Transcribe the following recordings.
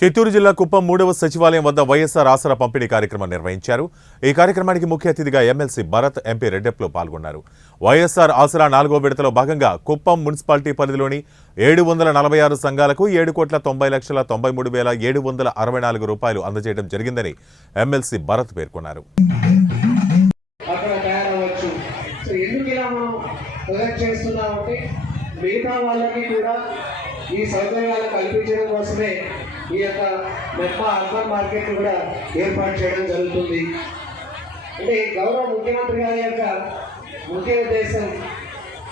చిత్తూరు జిల్లా కుప్పం 3వ సచివాలయం వద్ద వైఎస్ఆర్ ఆసరా పంపిణీ కార్యక్రమం నిర్వహించారు। ఈ కార్యక్రమానికి ముఖ్య అతిథిగా ఎమ్మెల్సీ భరత్, ఎంపీ రెడ్డెప్లు పాల్గొన్నారు। వైఎస్ఆర్ ఆసరా 4వ విడతలో భాగంగా కుప్పం మున్సిపాలిటీ పరిధిలోని 746 సంఘాలకు 7,90,93,764 రూపాయలు అందజేయడం జరిగిందని ఎమ్మెల్సీ భరత్ పేర్కొన్నారు। ఈ సౌకర్యాలు కల్పించడం కోసమే ఈ యొక్క మెప్పా అర్బన్ మార్కెట్ కూడా ఏర్పాటు చేయడం జరుగుతుంది। అంటే గౌరవ ముఖ్యమంత్రి గారి యొక్క ముఖ్య ఉద్దేశం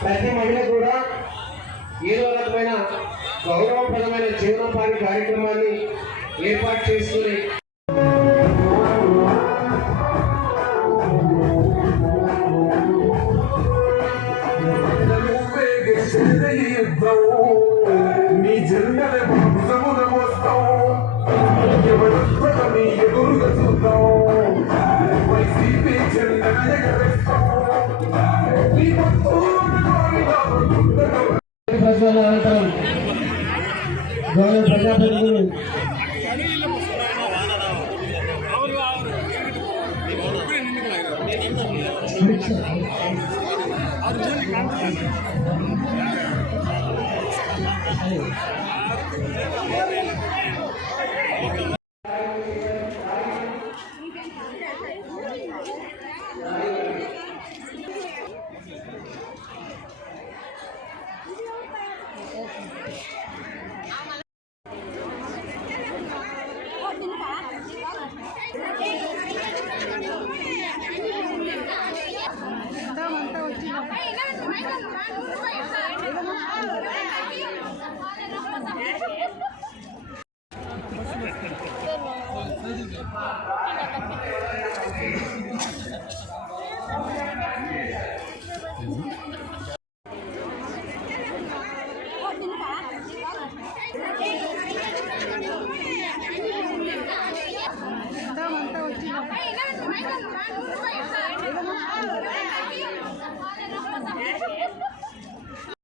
ప్రతి మహిళ కూడా ఏదో రకమైన గౌరవప్రదమైన జీవనోపాధి కార్యక్రమాన్ని ఏర్పాటు చేసుకుని ప్రజాప్రతినిధులు